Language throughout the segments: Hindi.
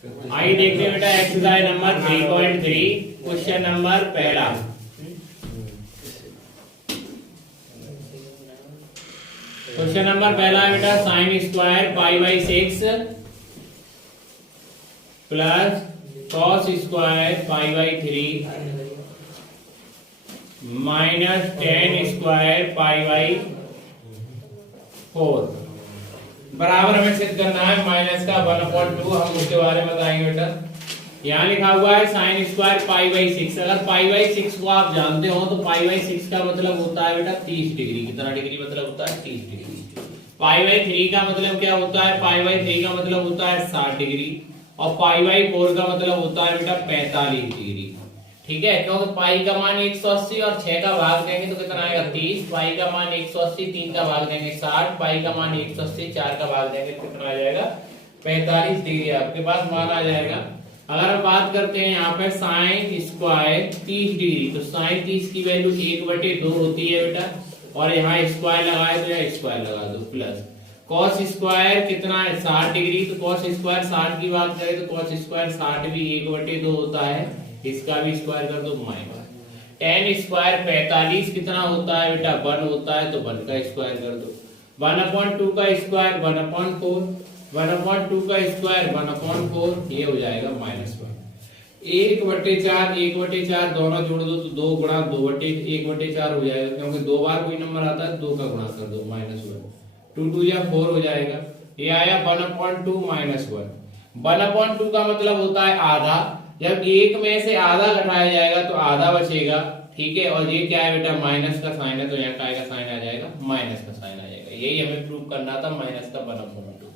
आइए देखते हैं बेटा एक्सरसाइज नंबर 3.3 क्वेश्चन नंबर पहला। क्वेश्चन नंबर पहला है बेटा sine square pi by 6 plus cos square pi by 3 minus ten square pi by 4 बराबर हमें सिद्ध करना है माइनस का 1/2। हम उसके बारे में बताएंगे बेटा। यहाँ लिखा हुआ है साइन स्क्वायर पाई बाई 6। अगर पाई बाई 6 को आप जानते हो तो पाई बाई 6 का मतलब होता है बेटा 30 डिग्री। कितना डिग्री मतलब होता है 30 डिग्री। पाई बाई 3 का मतलब क्या होता है, पाई बाई 3 का मतलब होता है 60 डिग्री और पाई बाई 4 का मतलब होता है बेटा 45 डिग्री। ठीक है, क्योंकि पाई का मान 180 और 6 का भाग देंगे तो कितना आएगा 30। पाई का मान 180, 3 का भाग देंगे 60, पाई का मान 180, 4 का भाग देंगे तो कितना आ जाएगा 45 डिग्री आपके पास मान आ जाएगा। अगर हम बात करते हैं यहाँ पे साइन स्क्वायर 30 डिग्री, तो साइन 30 की वैल्यू 1/2 होती है बेटा, और यहाँ स्क्वायर लगाए तो यहाँ स्क्वायर लगा दो, प्लस कॉस स्क्वायर कितना है 60 डिग्री, तो कॉस स्क्वायर 60 की बात करें तो कॉस स्क्वायर 60 भी 1/2 होता है, इसका भी स्क्वायर कर दो माइनस टेन स्क्वायर 45 कितना होता है बेटा 1 होता है, तो 1 का स्क्वायर कर दो। 1/2 का स्क्वायर 1/4, 1/2 का स्क्वायर 1/4, ये हो जाएगा -1। 1/4 1/4 दोनों जोड़ दो तो 2 गुणा 2/1/4 हो जाएगा, क्योंकि 2 बार कोई नंबर आता है 2 का गुणा कर दो -1। 2 2 या 4 हो जाएगा। ये आया 1/2 -1। 1/2 का मतलब होता है आधा। जब एक में से आधा घटाया जाएगा तो आधा बचेगा। ठीक है, और ये क्या है बेटा माइनस का साइन है, तो यहाँ काय का साइन आ जाएगा माइनस का साइन आ जाएगा। यही हमें प्रूव करना था माइनस का 1/2।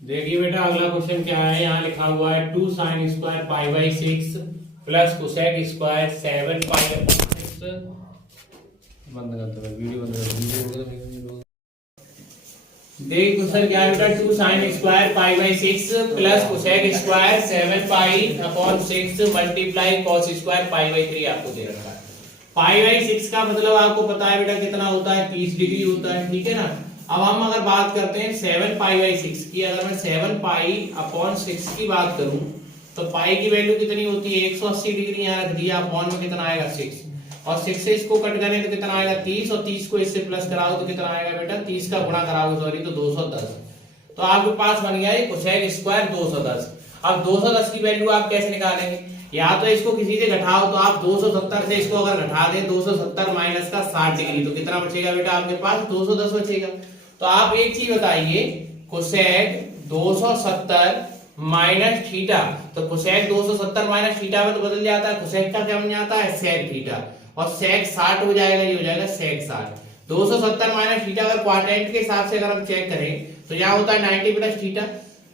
देखिए बेटा अगला क्वेश्चन क्या है, यहाँ लिखा हुआ है 2 sine square pi by 6 plus cosec square 7 pi by 6। बंद कर दो वीडियो, बंद कर दो। देख क्वेश्चन क्या है बेटा 2 sine square pi by 6 plus cosec square 7 pi upon 6 multiply cos square pi by 3 आपको दे रखा है। पाई बाई 6 का मतलब आपको पता है बेटा कितना होता है 30 डिग्री होता है। ठीक है ना। अब हम अगर बात करते हैं 7 पाई बाई 6 की, अगर मैं 7 पाई अपॉन 6 की बात करूं तो पाई की वैल्यू कितनी होती है 180 डिग्री, यहाँ रख दिया, अपॉन में कितना आएगा 6, और 6 से इसको कट करें तो कितना आएगा 30, और 30 को इससे प्लस कराओ तो कितना आएगा बेटा 30 का गुणा कराओगे सॉरी तो 210। तो आपके पास बन गया ये कोसेक स्क्वायर 210। अब 210 की वैल्यू आप कैसे निकालेंगे, या तो इसको किसी से घटाओ, तो आप 270 से इसको अगर घटा दें 270 माइनस का 60 डिग्री तो कितना बचेगा बेटा आपके पास 210 बचेगा। तो आप एक चीज बताइए, कोसेक 270 माइनस थीटा, तो कोसेक 270 माइनस थीटा में तो बदल जाता है, कोसेक का क्या बन जाता है सेक थीटा, और सेक 60 हो जाएगा, ये हो जाएगा सेक 60। 270 माइनस थीटा अगर क्वाड्रेंट के हिसाब से अगर हम चेक करें तो यहाँ होता है 90 प्लस थीटा,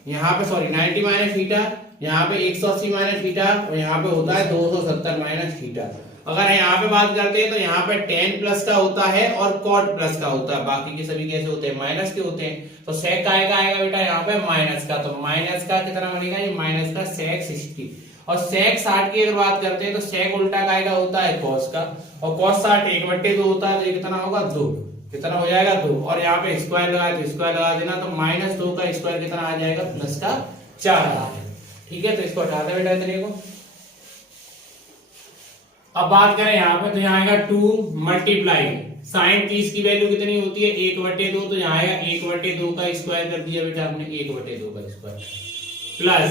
यहाँ पे सॉरी 90 माइनस थीटा, यहाँ पे 180 माइनस थीटा, और यहाँ पे होता है 270 माइनस थीटा। अगर यहाँ पे बात करते हैं तो यहाँ पे tan प्लस का होता है और cot प्लस का होता है, बाकी के सभी कैसे होते हैं माइनस के होते हैं। तो सेक का आएगा बेटा यहाँ पे माइनस का, तो माइनस का कितना बनेगा ये माइनस का सेक 60, और सेक 60 की अगर बात करते हैं तो सेक उल्टा का आएगा होता है cos का, और cos 60 1/2 होता है, तो ये कितना होगा 2, कितना हो जाएगा 2, और यहाँ पे स्क्वायर लगाए तो स्क्वायर लगा देना, तो -2 का स्क्वायर कितना आ जाएगा प्लस का 4 आ जाएगा। ठीक है, तो इसको हटा दे बेटा इतने को। अब बात करें यहाँ पे तो यहाँ आएगा 2 मल्टीप्लाई साइन 30 की वैल्यू कितनी होती है 1/2, तो यहाँ आएगा 1/2 का स्क्वायर कर दिया बेटा हमने 1/2 का स्क्वायर, प्लस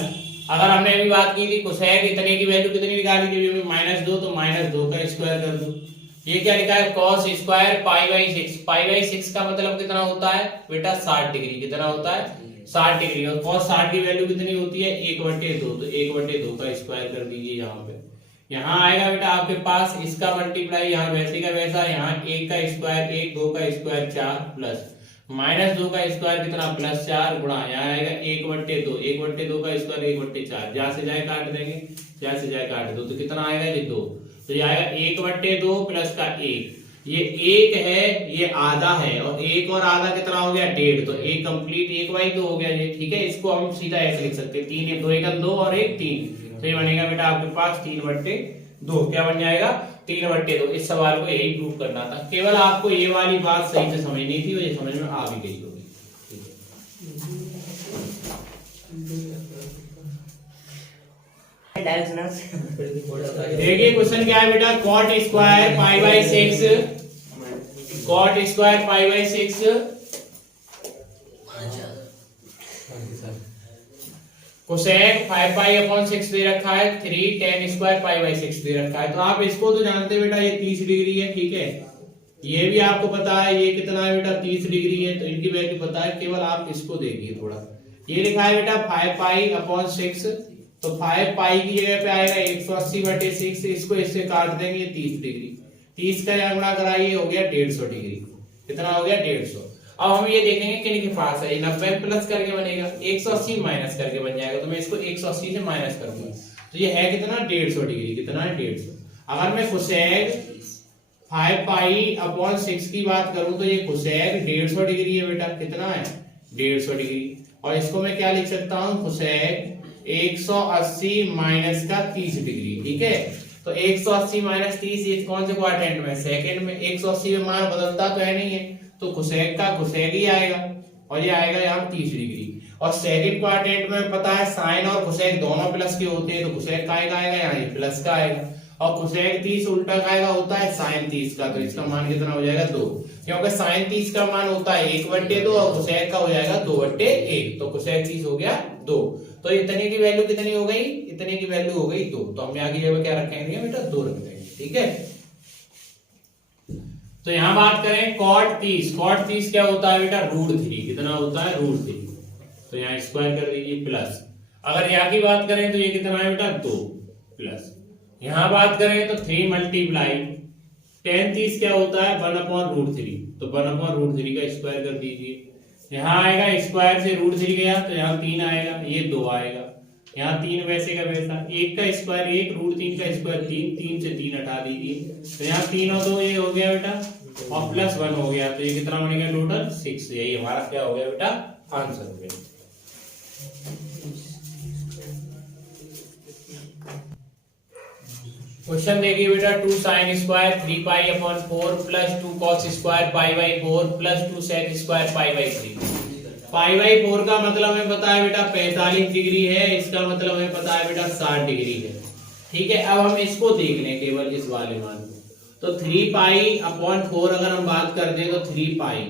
अगर हमने अभी बात की थी कोसेक इतने की वैल्यू कितनी निकाली थी -2, तो -2 का स्क्वायर कर दो। ये क्या लिखा है cos square pi by 6। Pi by 6 का मतलब कितना होता है बेटा 60 डिग्री, कितना होता है 60 डिग्री, और कॉस 60 की वैल्यू कितनी होती है 1/2, तो 1/2 का स्क्वायर कर दीजिए यहाँ पे। यहाँ आएगा बेटा आपके पास इसका मल्टीप्लाई यहाँ वैसे का वैसा, यहाँ 1 का स्क्वायर 1, 2 का स्क्वायर 4, प्लस -2 का स्क्वायर कितना +4 गुणा यहाँ आएगा 1/2, 1/2 का स्क्वायर 1/4, जहां से जाए काट देंगे, जहां से जाए काट दो, तो कितना आएगा ये 2, तो ये आएगा 1/2 प्लस का 1, ये 1 है ये आधा है, और 1 और आधा कितना हो गया 1.5, तो 1 कंप्लीट 1/2 हो गया ये। ठीक है, इसको हम सीधा ऐसे लिख सकते हैं 3 2 1 2 और 1 3, तो ये बनेगा बेटा आपके पास 3/2, क्या बन जाएगा 3/2। इस सवाल को यही प्रूव करना था, केवल आपको ये वाली बात सही से समझनी थी और ये समझ में आ भी गई होगी। देखिए क्वेश्चन क्या है बेटा, cot square pi by 6, cot square pi by 6 cosec 5 pi upon 6 दे रखा है, 3 tan स्क्वायर पाई बाई 6 दे रखा है। तो आप इसको तो जानते हैं बेटा, ये 30 डिग्री है, ठीक है। ये भी आपको पता है ये कितना है बेटा, 30 डिग्री है, तो इनकी वैल्यू पता है। केवल आप इसको देखिए थोड़ा, ये लिखा है बेटा 5 पाई अपॉन 6, तो 5 पाई की जगह पे आएगा 180/6, इसको इससे काट देंगे 30 डिग्री, 30 का यहाँ गुणा कराइए, हो गया 150 डिग्री। कितना हो गया 150। अब हम ये देखेंगे कि इनके पास है 90 प्लस करके बनेगा, 180 माइनस करके बन जाएगा। तो मैं इसको 180 से माइनस करूंगा, तो ये है कितना 150 डिग्री। कितना है 150। अगर मैं कोसेक 5 पाई अपॉन 6 की बात करूं तो ये कोसेक 150 डिग्री है बेटा। कितना है 150 डिग्री। और इसको मैं क्या लिख सकता हूं, कोसेक 180 माइनस का 30 डिग्री, ठीक है। तो 180 माइनस 30 ये कौन से क्वाड्रेंट में, सेकंड में। 180 में मान बदलता तो है नहीं है, तो कोसेक का कोसेक ही आएगा, और ये आएगा यहाँ 30 डिग्री। और सेकंड क्वाड्रेंट में पता है साइन और कोसेक दोनों प्लस के होते हैं, तो कोसेक का आएगा यहाँ ये प्लस का आएगा। और कोसेक 30 उल्टा का आएगा होता है साइन 30 का, तो इसका मान कितना हो जाएगा 2, क्योंकि साइन 30 का मान होता है 1/2 और कोसेक का हो जाएगा 2/1, तो कोसेक 30 हो गया 2। तो इतने की वैल्यू कितनी हो गई, इतने की वैल्यू हो गई 2। तो हम यहाँ की जगह क्या रखेंगे बेटा 2 रख देंगे, ठीक है। तो यहां बात करें cot 30, cot 30 क्या होता है बेटा √3। कितना होता है √3, तो यहाँ स्क्वायर कर दीजिए प्लस। अगर यहाँ की बात करें तो ये कितना है बेटा 2 प्लस। यहां बात करें तो 3 मल्टीप्लाई tan 30 क्या होता है 1/√3, तो 1/√3 का स्क्वायर कर दीजिए। यहाँ आएगा स्क्वायर से √3 गया तो यहाँ 3 आएगा, ये 2 आएगा। यहाँ 3 वैसे का वैसा, 1 का स्क्वायर 1, √3 का स्क्वायर 3, 3 से 3 हटा दीजिए, तो यहाँ 3 और 2 ये हो गया बेटा, और प्लस 1 हो गया, तो ये कितना बनेगा टोटल 6। यही हमारा क्या हो गया बेटा आंसर हो गया। क्वेश्चन देखिए बेटा, 2 sin square 3 pi upon 4 plus 2 cos square pi by 4 plus 2 sec square pi by 3। Pi by 4 का मतलब हमें पता है बेटा 45 डिग्री है, इसका मतलब हमें पता है बेटा 60 डिग्री है, ठीक है। अब हम इसको देख लें केवल इस वाले मान को, तो 3 पाई अपॉन 4 अगर हम बात कर दें तो 3 पाई,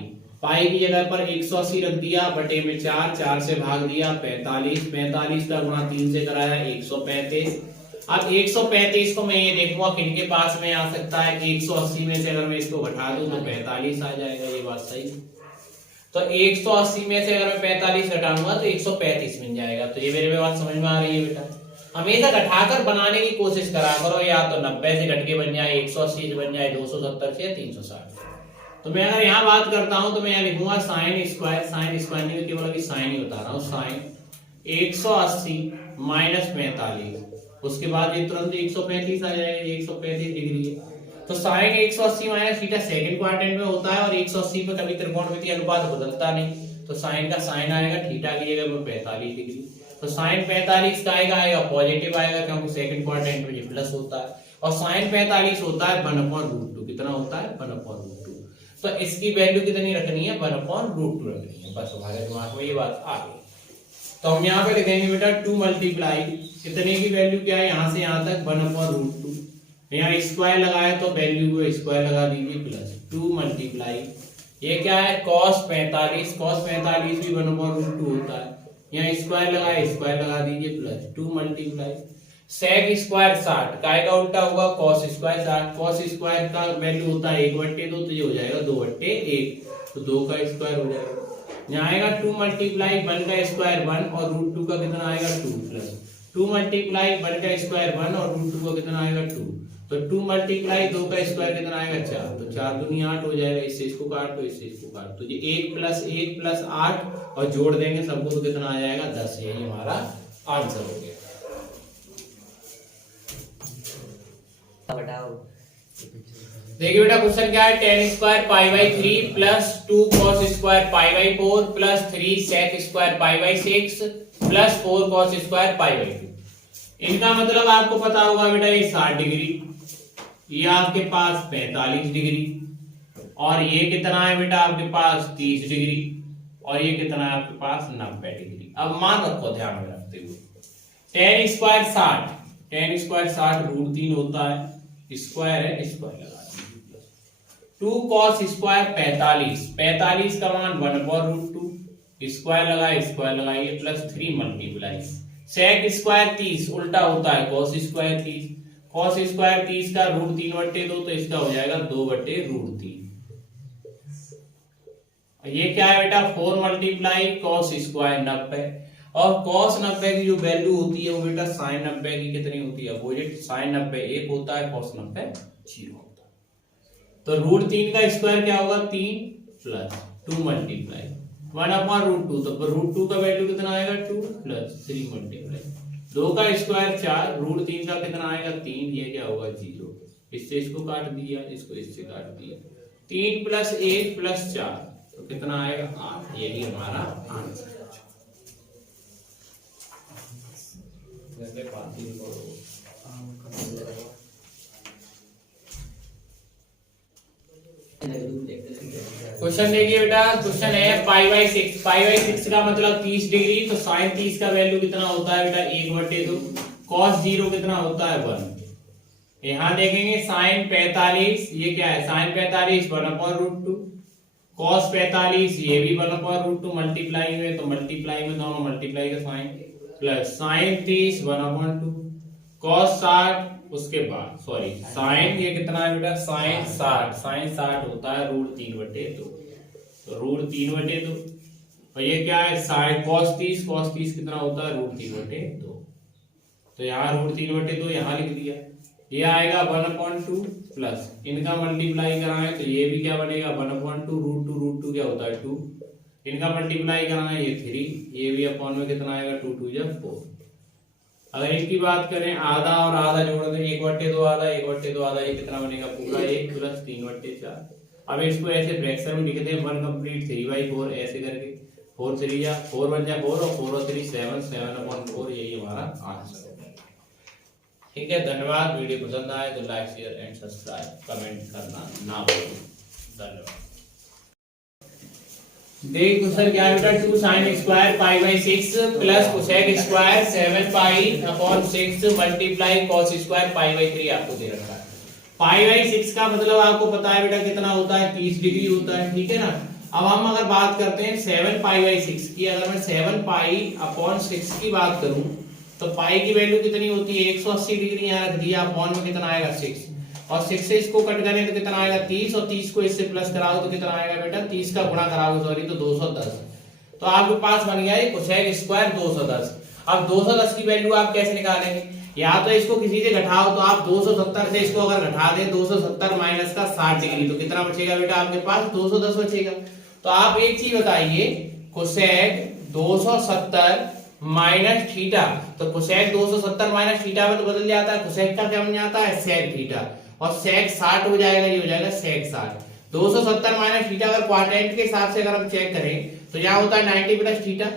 पाई की जगह पर 180 रख दिया, बटे में 4, 4 से भाग दिया 45, 45 का गुणा 3 से कराया 135। अब 135 को मैं ये देखूंगा किनके पास में आ सकता है, 180 में से अगर मैं इसको घटा दूं तो 45 आ जाएगा, ये बात सही। तो 180 में से अगर मैं 45 घटाऊंगा तो 135 मिल जाएगा। तो ये मेरे बात समझ में आ रही है बेटा। हमेशा घटाकर बनाने की कोशिश करा करो, या तो 90 से घट के बन जाए, 180 से बन जाए, 270 से या 360। तो मैं अगर यहाँ बात करता हूं तो मैं यहाँ लिखूंगा साइन स्क्वायर, साइन स्क्वायर नहीं केवल अभी साइन ही बता रहा हूँ, साइन 180 माइनस 45, उसके बाद ये तुरंत 135 आ जाएगा, 135 डिग्री है। तो sine 180 minus theta second quadrant में होता है, और 180 पे कभी त्रिकोणमितीय अनुपात बदलता नहीं, तो साइन का साइन आएगा, थीटा की जगह पर 45 डिग्री। तो साइन 45 का आएगा पॉजिटिव आएगा, क्योंकि सेकंड क्वाड्रेंट में ये प्लस होता है, और साइन 45 होता है 1/√2। कितना होता है 1/√2। तो इसकी वैल्यू कितनी रखनी है 1/√2 रखनी है, बस हमारे दिमाग में ये बात आ गई। तो हम यहाँ पे लिखेंगे बेटा 2 मल्टीप्लाई कितने की वैल्यू क्या है, यहाँ से यहाँ तक 1/√2, यहाँ स्क्वायर लगाया तो वैल्यू को स्क्वायर लगा दीजिए प्लस 2 मल्टीप्लाई, ये क्या है cos 45, cos 45 भी 1/√2 होता है, यहाँ स्क्वायर लगाया स्क्वायर लगा दीजिए प्लस 2 मल्टीप्लाई sec स्क्वायर 60, काय का उल्टा होगा cos स्क्वायर 60, cos स्क्वायर का वैल्यू होता है 1/2, तो ये हो जाएगा 2/1, तो 2 का स्क्वायर हो जाएगा। यहाँ आएगा 2 मल्टीप्लाई 1 का स्क्वायर 1 और √2 का कितना आएगा 2 प्लस 2 मल्टीप्लाई 1 का स्क्वायर 1 और √2 का कितना आएगा 2, तो 2 मल्टीप्लाई 2 का स्क्वायर कितना आएगा 4, तो 4 दूनी 8 हो जाएगा, इससे इसको काट दो इससे इसको काट, तो ये 1 प्लस 8 और जोड़ देंगे सबको तो कितना आ जाएगा 10। यही हमारा आंसर हो गया। देखिए बेटा क्वेश्चन क्या है, tan square pi by 3 plus 2 cos square pi by 4 plus 3 sec square pi by 6 plus 4 cos square pi by 2। इनका मतलब आपको पता होगा बेटा ये 60 डिग्री, ये आपके पास 45 डिग्री, और ये कितना है बेटा आपके पास 30 डिग्री, और ये कितना है आपके पास 90 डिग्री। अब मान रखो ध्यान में रखते हुए, tan square 60, tan square 60 root 3 होता है, स्क्वायर है स्क्वायर लगा, 2 कॉस स्क्वायर 45, 45 का मान 1/√2, स्क्वायर लगाइए प्लस 3 मल्टीप्लाई सेक स्क्वायर 30 उल्टा होता है कॉस स्क्वायर 30, कॉस स्क्वायर 30 का रूट 3/2 तो इसका हो जाएगा 2/√3। ये क्या है बेटा 4 मल्टीप्लाई कॉस स्क्वायर 90, और कॉस 90 की जो वैल्यू होती है वो बेटा साइन 90 की कितनी होती है अपोजिट, साइन 90 1 होता है, कॉस 90 0 होता है। तो √3 का स्क्वायर क्या होगा 3 प्लस 2 मल्टीप्लाई 1/√2, तो √2 का वैल्यू कितना आएगा 2 प्लस 3 मल्टीप्लाई 2 का स्क्वायर 4, √3 का कितना आएगा 3, ये क्या होगा 0, इससे इसको काट दिया, इसको इससे काट दिया, 3 प्लस 1 प्लस 4 तो कितना आएगा 8, यही हमारा आंसर है। क्वेश्चन देखिए बेटा, क्वेश्चन है π/6, π/6 का मतलब 30 डिग्री, तो साइन 30 का वैल्यू कितना होता है बेटा 1/2, कॉस 0 कितना होता है 1। यहां देखेंगे साइन 45, ये क्या है साइन 45 1/√2, कॉस 45 ये भी 1/√2 मल्टीप्लाई में, तो मल्टीप्लाई में दोनों मल्टीप्लाई का साइन, प्लस साइन 30 1/2, कॉस 60 उसके बाद सॉरी साइन ये कितना है बेटा साइन 60, साइन 60 होता है √3/2, तो √3/2, और ये क्या है साइन कॉस 30, कॉस 30 कितना होता है √3/2, तो यहाँ √3/2 यहाँ लिख दिया, ये आएगा 1/2 प्लस इनका मल्टीप्लाई कराएं तो ये भी क्या बनेगा 1/2, √2 क्या होता है 2, इनका मल्टीप्लाई कराना है ये 3, ये भी अपॉन में कितना आएगा 2 2 जा 4। अगर इनकी बात करें आधा और आधा जोड़ दें 1/2 आधा 1/2 आधा, ये कितना बनेगा पूरा 1 प्लस 3/4। अब इसको ऐसे फ्रैक्शन में लिखते हैं 1 कंप्लीट 3/4 ऐसे करके, 4 3 जा 4 1 जा 4 और 4 और 3 7, 7/4 यही हमारा आंसर है। ठीक है, धन्यवाद। वीडियो पसंद आए तो like share and subscribe comment करना ना भूलें। धन्यवाद। देख क्वेश्चन क्या है बेटा 2 sin square π/6 plus cosec square 7π/6 multiply cos square π/3 आपको दे रखा है। π/6 का मतलब आपको पता है बेटा कितना होता है 30 डिग्री होता है, ठीक है ना। अब हम अगर बात करते हैं 7π/6 की, अगर मैं 7π/6 की बात करूं तो पाई की वैल्यू कितनी होती है 180 डिग्री, यहाँ रख दिया, अपॉन में कितना आएगा 6, और 6 से इसको कट करें तो कितना आएगा 30, और 30 को इससे प्लस कराओ तो कितना आएगा बेटा 30 का गुणा कराओ सॉरी तो 210, तो आपके पास बन गया कोसेक स्क्वायर 210। अब 210 की वैल्यू आप कैसे निकालेंगे, या तो इसको किसी से घटाओ, तो आप 270 से इसको अगर घटा दें 270 माइनस का 60 डिग्री तो कितना बचेगा बेटा आपके पास 210 बचेगा। तो आप एक चीज बताइए कोसेक 270 माइनस थीटा, तो कोसेक 270 माइनस थीटा में तो बदल जाता है, कोसेक का क्या बन जाता है सेक थीटा, और सेक 60 हो जाएगा, ये हो जाएगा सेक 60। 270 माइनस थीटा अगर क्वाड्रेंट के हिसाब से अगर हम चेक करें तो यहाँ होता है 90 प्लस थीटा,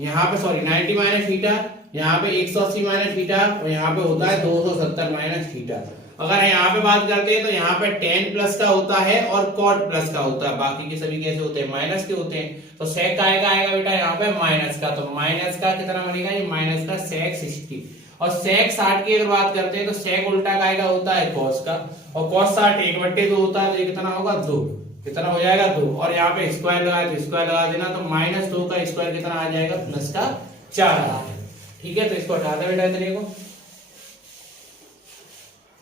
यहाँ पे सॉरी 90 माइनस थीटा, यहाँ पे 180 माइनस थीटा, और यहाँ पे होता है 270 माइनस थीटा। अगर यहाँ पे बात करते हैं तो यहाँ पे tan प्लस का होता है और cot प्लस का होता है, बाकी के सभी कैसे होते हैं माइनस के होते हैं। तो सेक आएगा बेटा यहाँ पे माइनस का, तो माइनस का कितना बनेगा ये माइनस का सेक 60, और सेक 60 की अगर बात करते हैं तो सेक उल्टा का होता है cos का, और cos 60 1/2 होता है, तो ये कितना होगा 2, कितना हो जाएगा 2, और यहाँ पे स्क्वायर लगाए तो स्क्वायर लगा देना, तो -2 का स्क्वायर कितना आ जाएगा प्लस का 4 आ जाएगा। ठीक है, तो इसको हटा दे बेटा इतने को।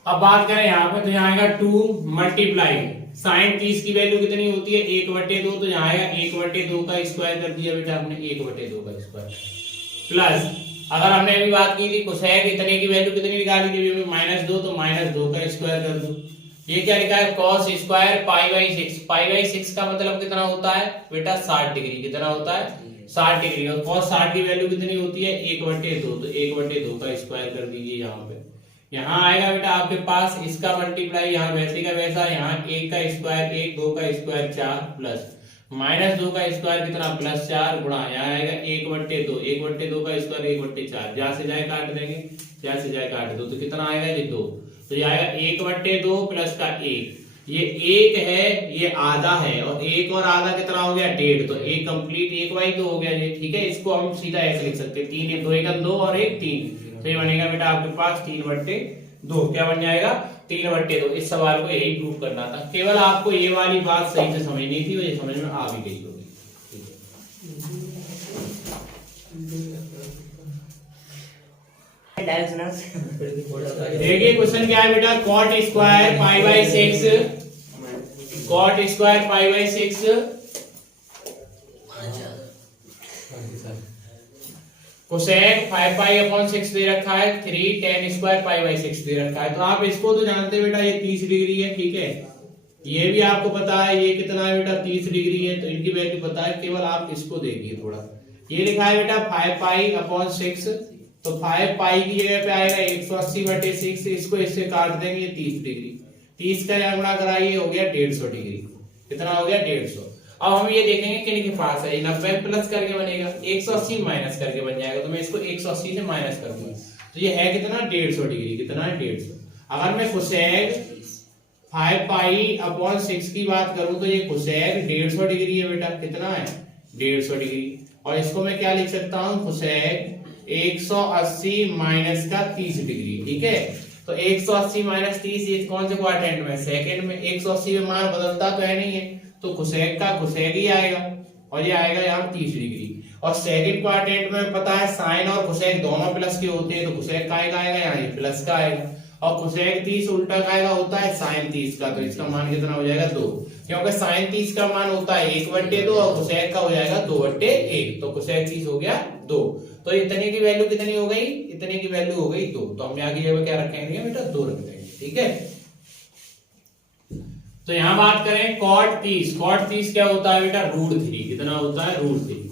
अब बात करें यहाँ पे तो यहाँ आएगा 2 मल्टीप्लाई साइन 30 की वैल्यू कितनी होती है 1/2, तो यहाँ आएगा 1/2 का स्क्वायर कर दिया बेटा आपने 1/2 का स्क्वायर, प्लस अगर हमने अभी बात की थी कोसेक इतने की वैल्यू कितनी निकाली थी -2, तो -2 का स्क्वायर कर दो। ये क्या लिखा है cos स्क्वायर π/6, π/6 का मतलब कितना होता है बेटा 60 डिग्री, कितना होता है 60 डिग्री, और cos 60 की वैल्यू कितनी होती है 1/2, तो 1/2 का स्क्वायर कर दीजिए यहाँ पे। यहाँ आएगा बेटा आपके पास इसका मल्टीप्लाई यहाँ वैसे का वैसा, यहाँ 1 का स्क्वायर 1, 2 का स्क्वायर 4, प्लस -2 का स्क्वायर कितना +4 गुणा यहाँ आएगा 1/2, 1/2 का स्क्वायर 1/4, जहाँ से जाए काट देंगे, जहाँ से जाए काट दो तो कितना आएगा ये 2, तो ये आएगा 1/2 प्लस का 1, ये 1 है, ये आधा है, और 1 और आधा कितना हो गया 1.5, तो 1 कंप्लीट 1/2 हो गया ये, ठीक है। इसको हम सीधा ऐसे लिख सकते हैं, 3 2 1 2 और 1 3, तो ये बनेगा बेटा आपके पास 3/2, क्या बन जाएगा 3/2। इस सवाल को यही प्रूव करना था, केवल आपको ये वाली बात सही से समझनी थी, और ये समझ में आ भी गई होगी। देखिए क्वेश्चन क्या है बेटा, cot square π/6, cot square π/6 cosec 5π/6 दे रखा है, 3 tan स्क्वायर π/6 दे रखा है। तो आप इसको तो जानते हैं बेटा, ये 30 डिग्री है, ठीक है। ये भी आपको पता है ये कितना है बेटा 30 डिग्री है, तो इनकी वैल्यू पता है, केवल आप इसको देखिए थोड़ा। ये लिखा है बेटा 5π/6, तो 5π की जगह पे आएगा 180/6, इसको इससे काट देंगे, ये 30 डिग्री, 30 का यहाँ गुणा कराइए, हो गया 150 डिग्री। कितना हो गया 150। अब हम ये देखेंगे कि इनके पास है, 90 प्लस करके बनेगा, 180 माइनस करके बन जाएगा, तो मैं इसको 180 से माइनस कर दूंगा, तो ये है कितना 150 डिग्री, कितना है 150। अगर मैं कोसेक 5π/6 की बात करूं तो ये कोसेक 150 डिग्री है बेटा, कितना है 150 डिग्री, और इसको मैं क्या लिख सकता हूं, कोसेक 180 माइनस का 30 डिग्री, ठीक है। तो 180 माइनस 30, ये कौन से क्वाड्रेंट में, सेकंड में। 180 में मान बदलता तो है नहीं है, तो कोसेक का कोसेक ही आएगा, और ये आएगा यहाँ 30 डिग्री। और सेकंड क्वाड्रेंट में पता है साइन और कोसेक दोनों प्लस के होते हैं, तो कोसेक का आएगा यहाँ, ये प्लस का आएगा। और कोसेक 30 उल्टा का होता है साइन 30 का, तो इसका मान कितना हो जाएगा 2, क्योंकि साइन 30 का मान होता है 1/2 और कोसेक का हो जाएगा 2/1, तो कोसेक 30 हो गया 2। तो इतने की वैल्यू कितनी हो गई, इतने की वैल्यू हो गई 2, तो हम यहाँ की जगह क्या रखेंगे बेटा 2 रख देंगे, ठीक है। तो यहाँ बात करें cot 30, cot 30 क्या होता है बेटा √3, कितना होता है √3,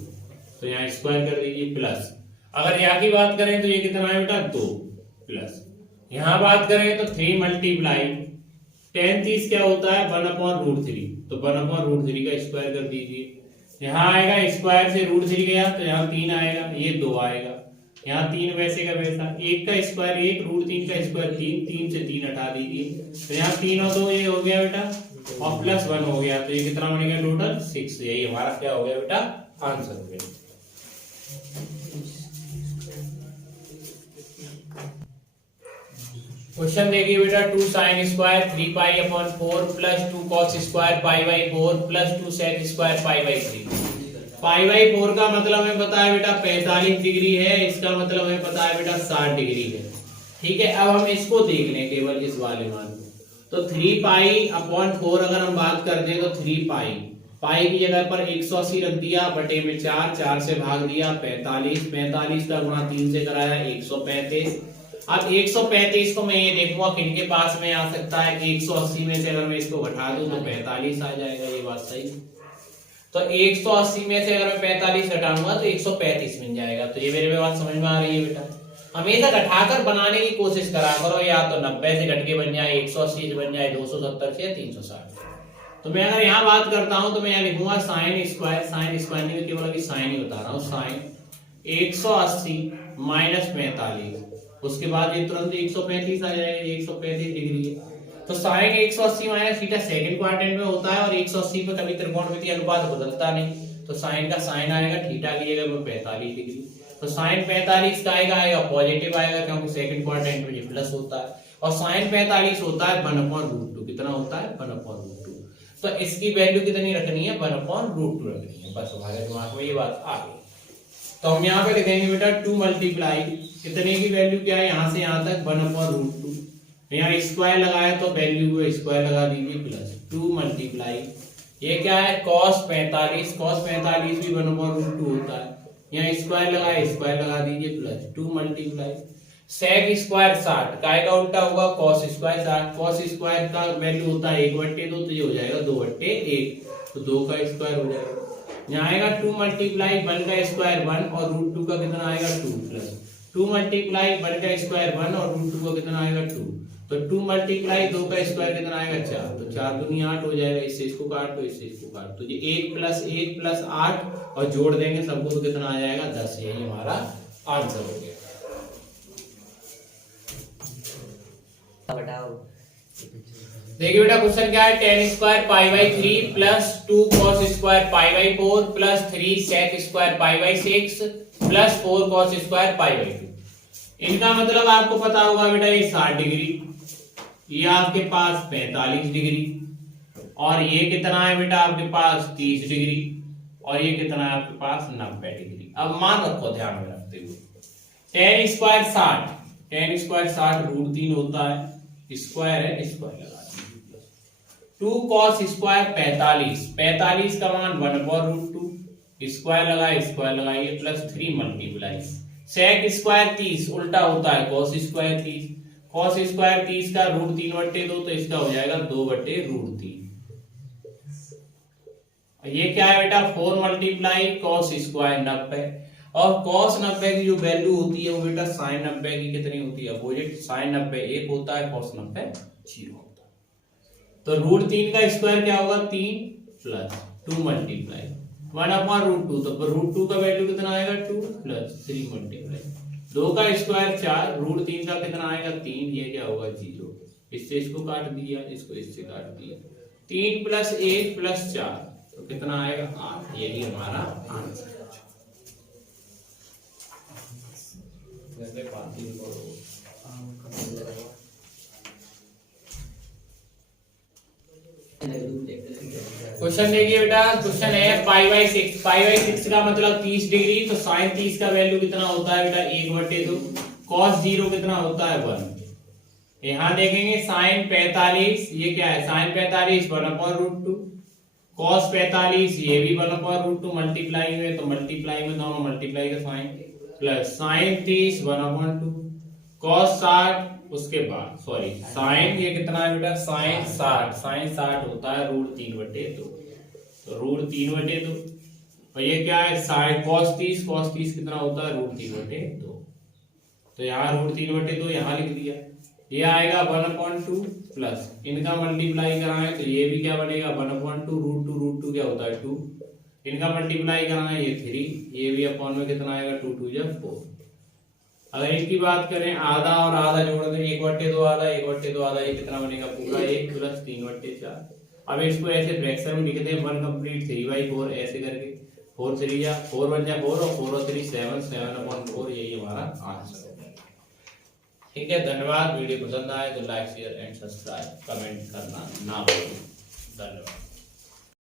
तो यहाँ स्क्वायर कर दीजिए प्लस। अगर यहाँ की बात करें तो ये कितना है बेटा 2 प्लस, यहाँ बात करें तो 3 मल्टीप्लाई tan 30 क्या होता है 1/√3, तो 1/√3 का स्क्वायर कर दीजिए। यहाँ आएगा स्क्वायर से √3 गया, तो यहाँ 3 आएगा, ये 2 आएगा, यहाँ 3 वैसे का वैसा, 1 का स्क्वायर 1, √3 का स्क्वायर 3, 3 से 3 हटा दीजिए, तो यहाँ 3 और 2 ये हो गया बेटा, और प्लस 1 हो गया, तो ये कितना बनेगा टोटल 6, यही हमारा क्या हो गया बेटा आंसर हो गया। क्वेश्चन देखिए बेटा, 2 sin square 3π/4 plus 2 cos square π/4 plus 2 sec square π/3। π/4 का मतलब हमें पता है बेटा 45 डिग्री है, इसका मतलब हमें पता है बेटा 60 डिग्री है, ठीक है। अब हम इसको देख लें केवल इस वाले मान को, तो 3π/4 अगर हम बात कर दें तो 3π, पाई की जगह पर 180 रख दिया, बटे में 4, 4 से भाग दिया 45, 45 का गुणा 3 से कराया 135। अब 135 को मैं ये देखूंगा किनके पास में आ सकता है, 180 में से अगर मैं इसको घटा दूं तो 45 आ जाएगा, ये बात सही। तो 180 में से अगर मैं 45 घटाऊंगा तो 135 मिल जाएगा, तो ये मेरे बात समझ में आ रही है बेटा। हमेशा घटाकर बनाने की कोशिश करा करो, या तो 90 से घट के बन जाए, 180 से बन जाए 270 से, 360। तो मैं अगर यहाँ बात करता हूं तो मैं यहाँ लिखूंगा साइन स्क्वायर, साइन स्क्वायर नहीं केवल अभी साइन ही बता रहा हूँ, साइन 180 माइनस 45, उसके बाद ये तुरंत 135 आ जाएगा, 135 डिग्री है। तो sine 180 minus theta second quadrant में होता है, और 180 पे कभी त्रिकोणमितीय अनुपात बदलता नहीं, तो साइन का साइन आएगा, थीटा की जगह पर 45 डिग्री। तो साइन 45 का आएगा पॉजिटिव आएगा, क्योंकि सेकंड क्वाड्रेंट में ये प्लस होता है, और साइन 45 होता है 1/√2, कितना होता है 1/√2। तो इसकी वैल्यू कितनी रखनी है 1/√2 रखनी है, बस हमारे दिमाग में ये बात आ गई। तो हम यहाँ पे लिखेंगे बेटा 2 मल्टीप्लाई कितने की वैल्यू क्या है, यहाँ से यहाँ तक 1/√2, यहाँ स्क्वायर लगाया तो वैल्यू को स्क्वायर लगा दीजिए प्लस 2 मल्टीप्लाई, ये क्या है cos 45, cos 45 भी 1/√2 होता है, यहाँ स्क्वायर लगाया स्क्वायर लगा दीजिए प्लस 2 मल्टीप्लाई sec स्क्वायर 60, काय का उल्टा होगा cos स्क्वायर 60, cos स्क्वायर का वैल्यू होता है 1/2, तो ये हो जाएगा 2/1, तो 2 का स्क्वायर हो जाएगा। यहाँ आएगा 2 मल्टीप्लाई 1 का स्क्वायर 1 और √2 का कितना आएगा 2 प्लस 2 मल्टीप्लाई 1 का स्क्वायर 1 और √2 का कितना आएगा 2, तो 2 मल्टीप्लाई 2 का स्क्वायर कितना आएगा 4, तो 4 दूनी 8 हो जाएगा, इससे इसको काट दो इससे इसको काट, तो ये 1 प्लस 8 और जोड़ देंगे सबको तो कितना आ जाएगा 10, यही हमारा आंसर हो गया। देखिए बेटा क्वेश्चन क्या है, tan square pi by 3 plus 2 cos square pi by 4 plus 3 sec square pi by 6 plus 4 cos square pi by 2। इनका मतलब आपको पता होगा बेटा, ये 60 डिग्री, ये आपके पास 45 डिग्री, और ये कितना है बेटा आपके पास 30 डिग्री, और ये कितना है आपके पास 90 डिग्री। अब मान रखो ध्यान में रखते हुए, tan square 60, tan square 60 root 3 होता है, स्क्वायर है, स्क्वायर लगा दीजिए, 2 कॉस स्क्वायर 45, 45 का मान 1/√2, स्क्वायर लगाए, स्क्वायर लगाइए, प्लस 3 मल्टीप्लाई सेक स्क्वायर 30 उल्टा होता है कॉस स्क्वायर 30, कॉस स्क्वायर 30 का रूट 3/2, तो इसका हो जाएगा 2/√3। ये क्या है बेटा, 4 मल्टीप्लाई कॉस स्क्वायर 90, और cos 90 की जो वैल्यू होती है वो बेटा sin 90 की कितनी होती है, अपोजिट, sin 90 1 होता है, cos 90 0 होता है। तो √3 का स्क्वायर क्या होगा, 3 प्लस 2 मल्टीप्लाई 1/√2, तो √2 का वैल्यू कितना आएगा 2 प्लस 3 मल्टीप्लाई 2 का स्क्वायर 4, √3 का कितना आएगा 3, ये क्या होगा 0, इससे इसको काट दिया, इसको इससे काट दिया, 3 प्लस 1 प्लस 4, तो कितना आएगा 8, यही हमारा आंसर। क्वेश्चन देखिए बेटा, क्वेश्चन है पाई बाई 6, पाई बाई 6 का मतलब 30 डिग्री, तो साइन 30 का वैल्यू कितना होता है बेटा 1/2, कॉस 0 कितना होता है 1। यहां देखेंगे साइन 45, ये क्या है साइन 45 1/√2, कॉस 45 ये भी 1/√2, मल्टीप्लाई में, तो मल्टीप्लाई में दोनों मल्टीप्लाई का साइन, प्लस साइन 30 1/2, कॉस 60, उसके बाद सॉरी साइन ये कितना है बेटा साइन 60, साइन 60 होता है √3/2, तो √3/2, और ये क्या है साइन कॉस 30, कॉस 30 कितना होता है √3/2, तो यहाँ √3/2 यहाँ लिख दिया, ये आएगा 1/2 प्लस इनका मल्टीप्लाई कराएं तो ये भी क्या बनेगा 1/2, √2 क्या होता है 2, इनका मल्टीप्लाई करना है ये 3, ये भी अपॉन में कितना आएगा 2 2 जा 4। अगर इनकी बात करें आधा और आधा जोड़ दें 1/2 आधा 1/2 आधा, ये कितना बनेगा पूरा 1 प्लस 3/4। अब इसको ऐसे फ्रैक्शन में लिखते हैं 1 कंप्लीट 3/4 ऐसे करके, 4 3 जा 4 1 जा 4 और 4 और 3 7, 7/4, यही हमारा आंसर है। ठीक है, धन्यवाद। वीडियो पसंद आए तो like share and subscribe comment करना ना भूलें। धन्यवाद।